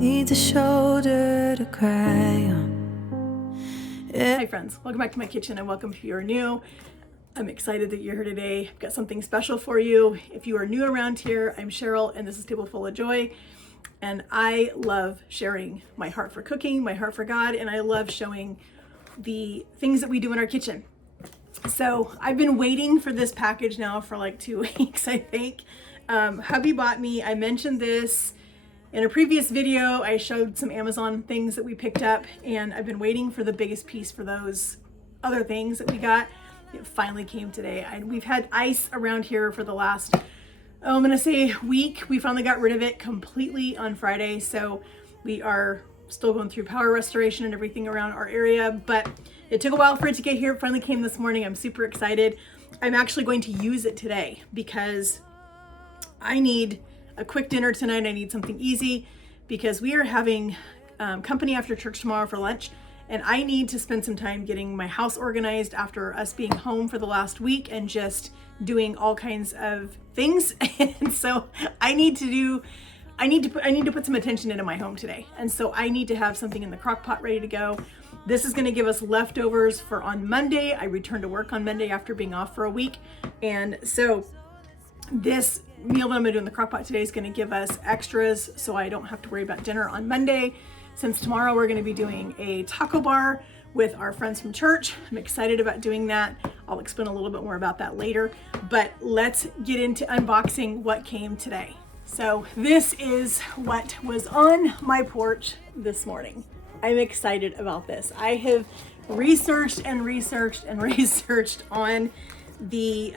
Needs a shoulder to cry on. Hi friends, welcome back to my kitchen and welcome if you are new. I'm excited that you're here today. I've got something special for you. If you are new around here, I'm Cheryl and this is Table Full of Joy. And I love sharing my heart for cooking, my heart for God, and I love showing the things that we do in our kitchen. So I've been waiting for this package now for like 2 weeks, I think. Hubby bought me, I mentioned this in a previous video. I showed some Amazon things that we picked up and I've been waiting for the biggest piece for those other things that we got. It finally came today. We've had ice around here for the last, I'm gonna say week. We finally got rid of it completely on Friday. So we are still going through power restoration and everything around our area, but it took a while for it to get here. It finally came this morning. I'm super excited. I'm actually going to use it today because I need a quick dinner tonight. I need something easy because we are having company after church tomorrow for lunch, and I need to spend some time getting my house organized after us being home for the last week and just doing all kinds of things. And so I need to put some attention into my home today. And so I need to have something in the crock pot ready to go. This is going to give us leftovers for on Monday. I return to work on Monday after being off for a week. And so this meal that I'm gonna do in the crock pot today is gonna give us extras so I don't have to worry about dinner on Monday. Since tomorrow we're gonna be doing a taco bar with our friends from church. I'm excited about doing that. I'll explain a little bit more about that later, but let's get into unboxing what came today. So this is what was on my porch this morning. I'm excited about this. I have researched and researched and researched on the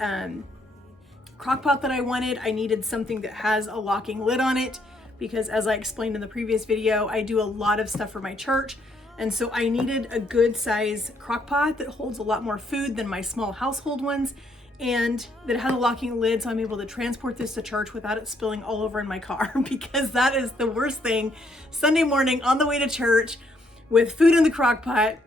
Crockpot that I wanted. I needed something that has a locking lid on it because, as I explained in the previous video, I do a lot of stuff for my church, and so I needed a good size Crockpot that holds a lot more food than my small household ones, and that has a locking lid so I'm able to transport this to church without it spilling all over in my car, because that is the worst thing. Sunday morning on the way to church with food in the Crockpot,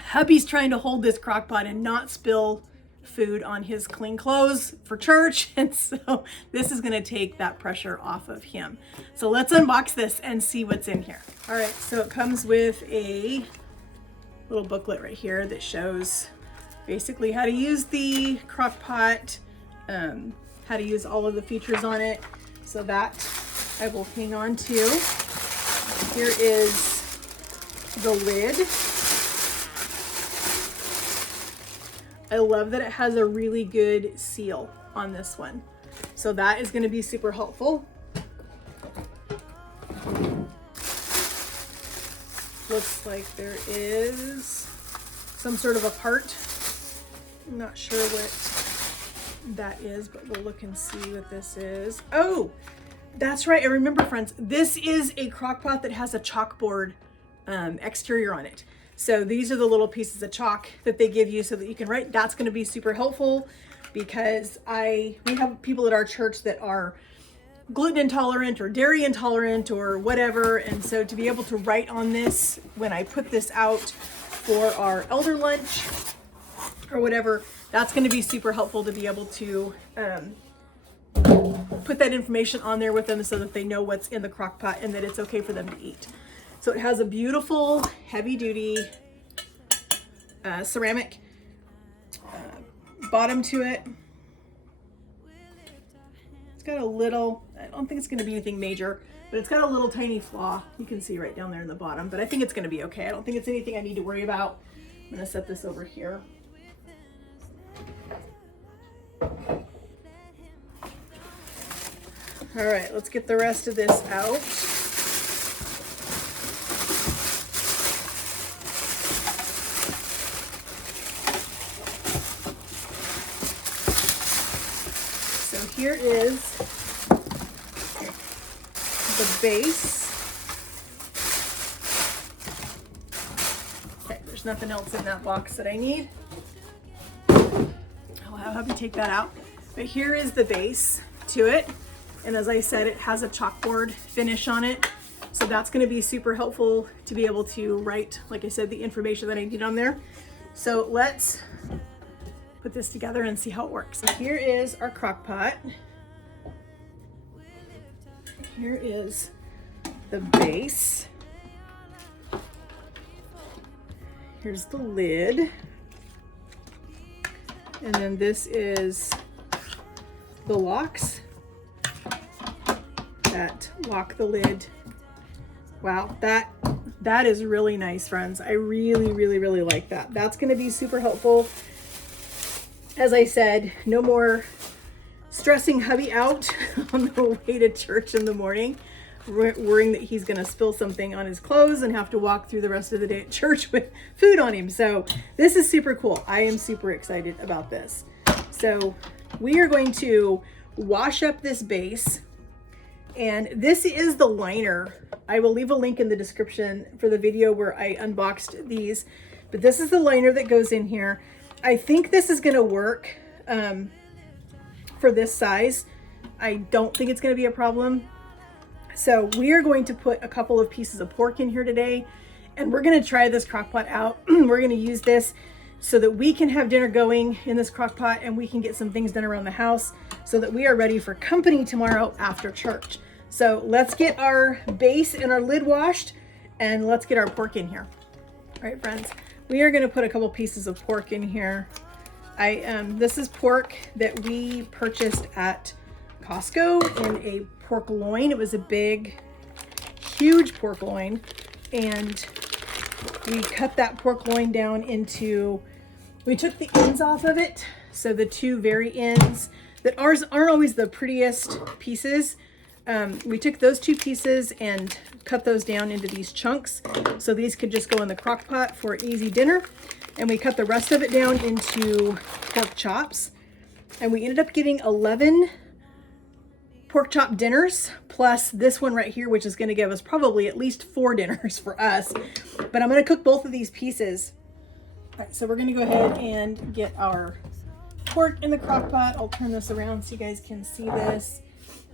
hubby's trying to hold this Crockpot and not spill food on his clean clothes for church, and so this is going to take that pressure off of him. So let's unbox this and see what's in here. All right, so it comes with a little booklet right here that shows basically how to use the crock pot, how to use all of the features on it. So that I will hang on to. Here is the lid. I love that it has a really good seal on this one. So that is going to be super helpful. Looks like there is some sort of a part. I'm not sure what that is, but we'll look and see what this is. Oh, that's right. I remember, friends. This is a crock pot that has a chalkboard exterior on it. So these are the little pieces of chalk that they give you so that you can write. That's going to be super helpful because we have people at our church that are gluten intolerant or dairy intolerant or whatever. And so to be able to write on this when I put this out for our elder lunch or whatever, that's going to be super helpful to be able to put that information on there with them so that they know what's in the crock pot and that it's okay for them to eat. So it has a beautiful heavy duty ceramic bottom to it. It's got a little, I don't think it's going to be anything major, but it's got a little tiny flaw. You can see right down there in the bottom, but I think it's going to be okay. I don't think it's anything I need to worry about. I'm going to set this over here. All right, let's get the rest of this out. Here is the base. Okay, there's nothing else in that box that I need. I'll have hubby take that out. But here is the base to it. And as I said, it has a chalkboard finish on it. So that's going to be super helpful to be able to write, like I said, the information that I need on there. So let's put this together and see how it works. So here is our crock pot. Here is the base. Here's the lid. And then this is the locks that lock the lid. Wow, that is really nice, friends. I really like that. That's going to be super helpful. As I said, no more stressing hubby out on the way to church in the morning, worrying that he's going to spill something on his clothes and have to walk through the rest of the day at church with food on him. So this is super cool. I am super excited about this. So we are going to wash up this base, and this is the liner. I will leave a link in the description for the video where I unboxed these, but this is the liner that goes in here. I think this is going to work for this size. I don't think it's going to be a problem. So we are going to put a couple of pieces of pork in here today, and we're going to try this crock pot out. We're going to use this so that we can have dinner going in this crock pot, and we can get some things done around the house so that we are ready for company tomorrow after church. So let's get our base and our lid washed, and let's get our pork in here. All right, friends, we are going to put a couple pieces of pork in here. This is pork that we purchased at Costco in a pork loin. It was a big, huge pork loin, and we cut that pork loin down into, we took the ends off of it. So the two very ends that ours aren't always the prettiest pieces. We took those two pieces and cut those down into these chunks. So these could just go in the crock pot for easy dinner. And we cut the rest of it down into pork chops. And we ended up getting 11 pork chop dinners, plus this one right here, which is going to give us probably at least 4 dinners for us. But I'm going to cook both of these pieces. All right, so we're going to go ahead and get our pork in the crock pot. I'll turn this around so you guys can see this,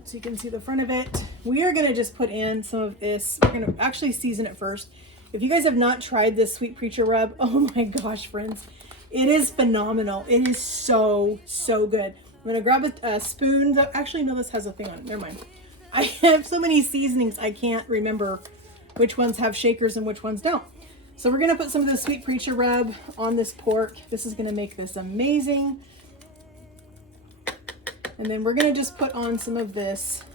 so you can see the front of it. We are going to just put in some of this. We're going to actually season it first. If you guys have not tried this Sweet Preacher rub, oh my gosh, friends, it is phenomenal. It is so good. I'm going to grab a spoon. Actually, no, this has a thing on it. Never mind. I have so many seasonings, I can't remember which ones have shakers and which ones don't. So we're going to put some of the Sweet Preacher rub on this pork. This is going to make this amazing. And then we're going to just put on some of this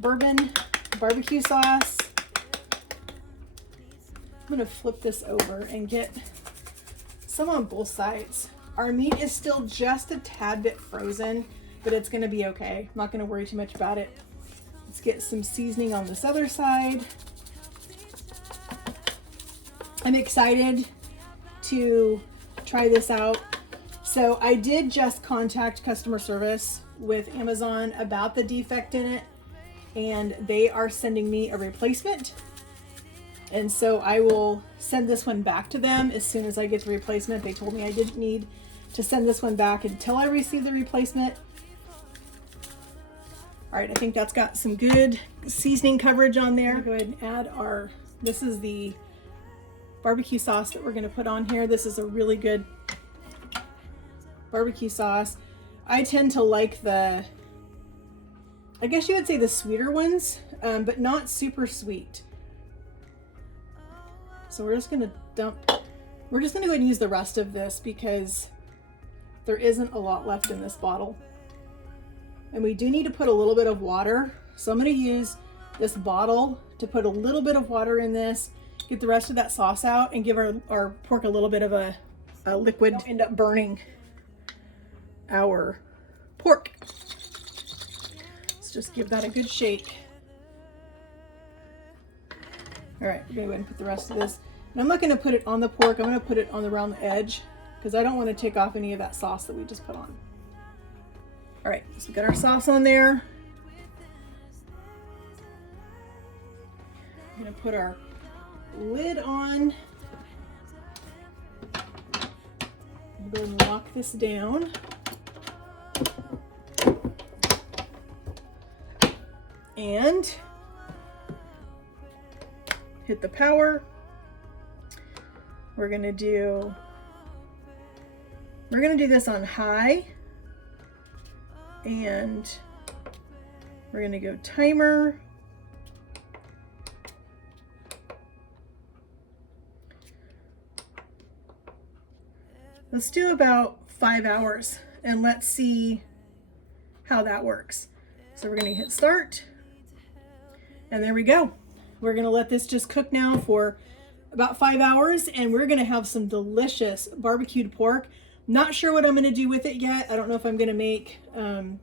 bourbon barbecue sauce. I'm going to flip this over and get some on both sides. Our meat is still just a tad bit frozen, but it's going to be okay. I'm not going to worry too much about it. Let's get some seasoning on this other side. I'm excited to try this out. So I did just contact customer service with Amazon about the defect in it, and they are sending me a replacement. And so I will send this one back to them as soon as I get the replacement. They told me I didn't need to send this one back until I receive the replacement. All right, I think that's got some good seasoning coverage on there. Go ahead and add this is the barbecue sauce that we're gonna put on here. This is a really good barbecue sauce. I tend to like the, I guess you would say the sweeter ones, but not super sweet. So we're just gonna go ahead and use the rest of this because there isn't a lot left in this bottle. And we do need to put a little bit of water. So I'm gonna use this bottle to put a little bit of water in this, get the rest of that sauce out, and give our pork a little bit of a liquid. Don't end up burning our pork. Let's just give that a good shake. All right, we're gonna go ahead and put the rest of this. And I'm not gonna put it on the pork, I'm gonna put it on around the edge because I don't want to take off any of that sauce that we just put on. All right, so we got our sauce on there. I'm gonna put our lid on. I'm going to lock this down. And hit the power. We're gonna do this on high, and we're gonna go timer, Let's do about 5 hours and let's see how that works. So we're gonna hit start, and there we go. We're gonna let this just cook now for about 5 hours, and we're gonna have some delicious barbecued pork. Not sure what I'm gonna do with it yet. I don't know if I'm gonna make, I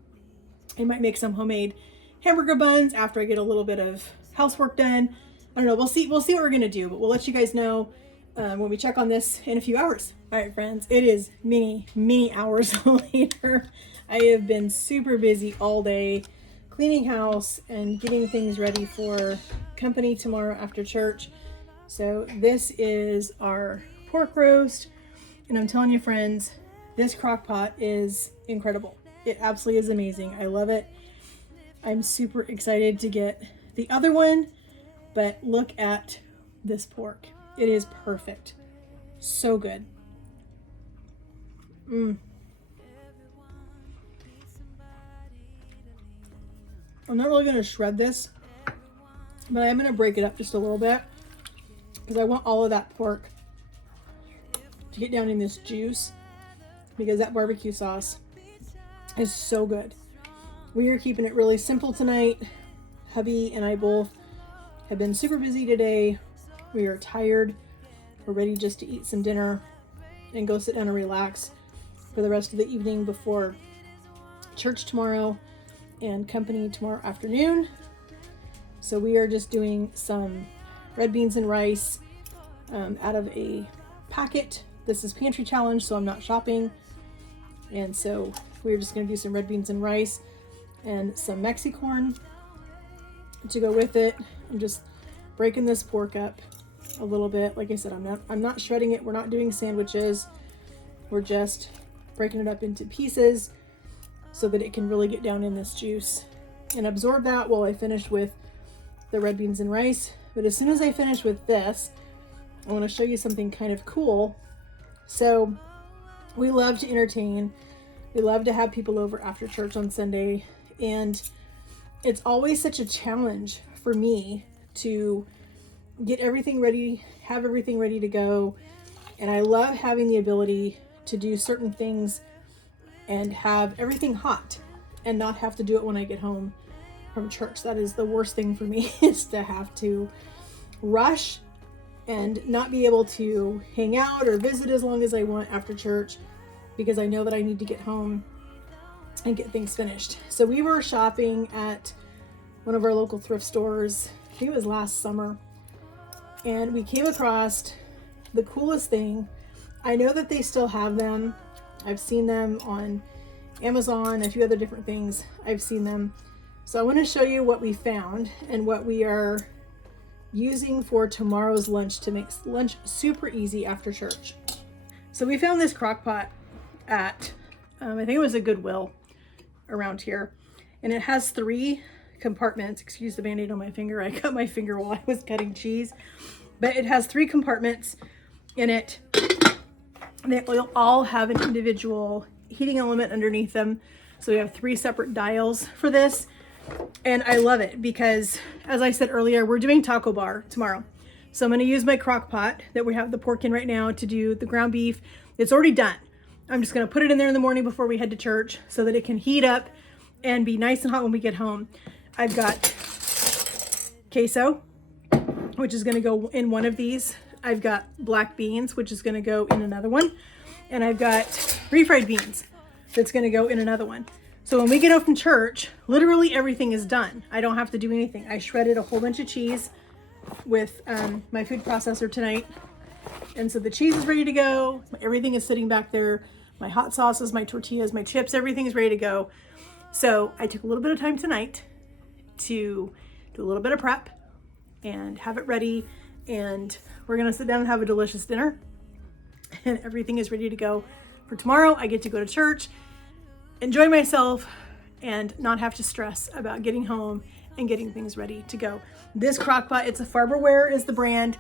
might make some homemade hamburger buns after I get a little bit of housework done. I don't know, we'll see what we're gonna do, but we'll let you guys know when we check on this in a few hours. All right, friends, it is many hours later. I have been super busy all day cleaning house and getting things ready for company tomorrow after church. So this is our pork roast, and I'm telling you, friends, this crock pot is incredible. It absolutely is amazing. I love it. I'm super excited to get the other one, but look at this pork. It is perfect. So good. I'm not really going to shred this, but I'm going to break it up just a little bit because I want all of that pork to get down in this juice, because that barbecue sauce is so good. We are keeping it really simple tonight. Hubby and I both have been super busy today. We are tired. We're ready just to eat some dinner and go sit down and relax for the rest of the evening before church tomorrow and company tomorrow afternoon. So we are just doing some red beans and rice out of a packet. This is pantry challenge, so I'm not shopping. And so we're just going to do some red beans and rice and some Mexicorn to go with it. I'm just breaking this pork up a little bit. Like I said, I'm not shredding it. We're not doing sandwiches. We're just breaking it up into pieces so that it can really get down in this juice and absorb that while I finish with the red beans and rice. But as soon as I finish with this, I want to show you something kind of cool. So we love to entertain. We love to have people over after church on Sunday, and it's always such a challenge for me to get everything ready, have everything ready to go. And I love having the ability to do certain things and have everything hot and not have to do it when I get home from church. That is the worst thing for me, is to have to rush and not be able to hang out or visit as long as I want after church, because I know that I need to get home and get things finished. So we were shopping at one of our local thrift stores, I think it was last summer, and we came across the coolest thing. I know that they still have them. I've seen them on Amazon, a few other different things. I've seen them. So I want to show you what we found and what we are using for tomorrow's lunch to make lunch super easy after church. So we found this crock pot at, I think it was a Goodwill around here. And it has 3 compartments. Excuse the band-aid on my finger. I cut my finger while I was cutting cheese. But it has 3 compartments in it. They will all have an individual heating element underneath them. So we have 3 separate dials for this. And I love it because, as I said earlier, we're doing taco bar tomorrow. So I'm going to use my crock pot that we have the pork in right now to do the ground beef. It's already done. I'm just going to put it in there in the morning before we head to church so that it can heat up and be nice and hot when we get home. I've got queso, which is going to go in one of these. I've got black beans, which is going to go in another one. And I've got refried beans that's going to go in another one. So when we get home from church, literally everything is done. I don't have to do anything. I shredded a whole bunch of cheese with my food processor tonight. And so the cheese is ready to go. Everything is sitting back there. My hot sauces, my tortillas, my chips, everything is ready to go. So I took a little bit of time tonight to do a little bit of prep and have it ready. And we're going to sit down and have a delicious dinner. And everything is ready to go for tomorrow. I get to go to church, enjoy myself, and not have to stress about getting home and getting things ready to go. This Crockpot, it's a Farberware is the brand.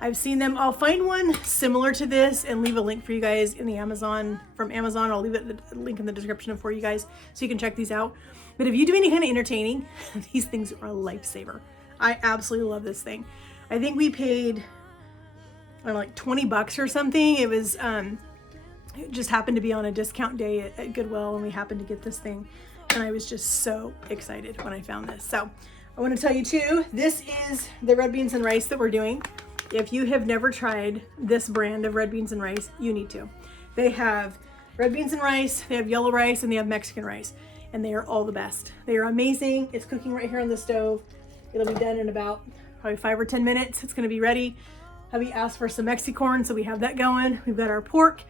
I've seen them. I'll find one similar to this and leave a link for you guys in the Amazon, from Amazon. I'll leave it the link in the description for you guys so you can check these out. But if you do any kind of entertaining, these things are a lifesaver. I absolutely love this thing. I think we paid, I don't know, like $20 or something. It was It just happened to be on a discount day at Goodwill, and we happened to get this thing, and I was just so excited when I found this. So I want to tell you too, this is the red beans and rice that we're doing. If you have never tried this brand of red beans and rice, you need to. They have red beans and rice, they have yellow rice, and they have Mexican rice, and they are all the best. They are amazing. It's cooking right here on the stove. It'll be done in about probably 5 or 10 minutes. It's gonna be ready. Hubby asked for some Mexicorn, so we have that going. We've got our pork,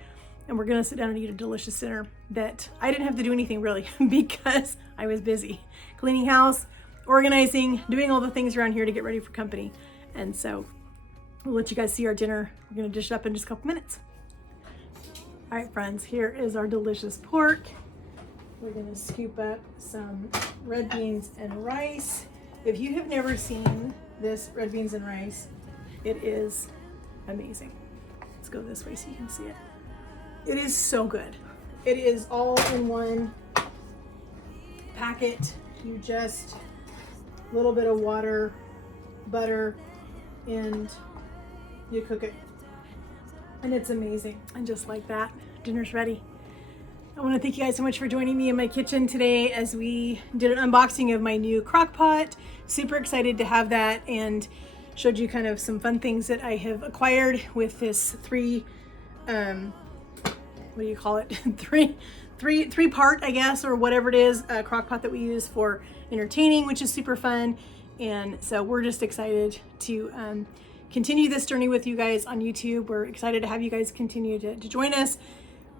and we're gonna sit down and eat a delicious dinner that I didn't have to do anything really because I was busy cleaning house, organizing, doing all the things around here to get ready for company. And so we'll let you guys see our dinner. We're gonna dish it up in just a couple minutes. All right, friends, here is our delicious pork. We're gonna scoop up some red beans and rice. If you have never seen this red beans and rice, it is amazing. Let's go this way so you can see it. It is so good. It is all in one packet. You just, a little bit of water, butter, and you cook it. And it's amazing. And just like that, dinner's ready. I want to thank you guys so much for joining me in my kitchen today as we did an unboxing of my new Crockpot. Super excited to have that, and showed you kind of some fun things that I have acquired with this three part, I guess, or whatever it is, Crockpot that we use for entertaining, which is super fun. And so we're just excited to continue this journey with you guys on YouTube. We're excited to have you guys continue to join us.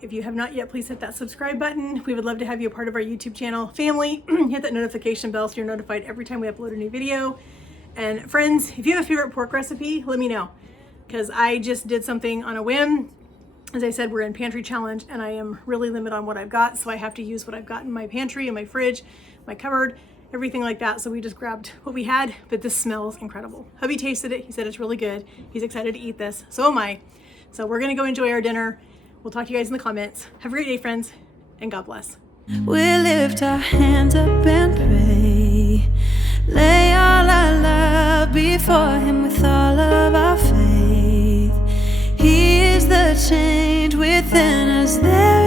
If you have not yet, please hit that subscribe button. We would love to have you a part of our YouTube channel family. Hit that notification bell so you're notified every time we upload a new video. And friends, if you have a favorite pork recipe, let me know, because I just did something on a whim. As I said, we're in pantry challenge, and I am really limited on what I've got, so I have to use what I've got in my pantry, in my fridge, my cupboard, everything like that. So we just grabbed what we had, but this smells incredible. Hubby tasted it. He said it's really good. He's excited to eat this. So am I. So we're gonna go enjoy our dinner. We'll talk to you guys in the comments. Have a great day, friends, and God bless. We lift our hands up and pray. Lay all our love before Him with all of our faith. He is the change within us. There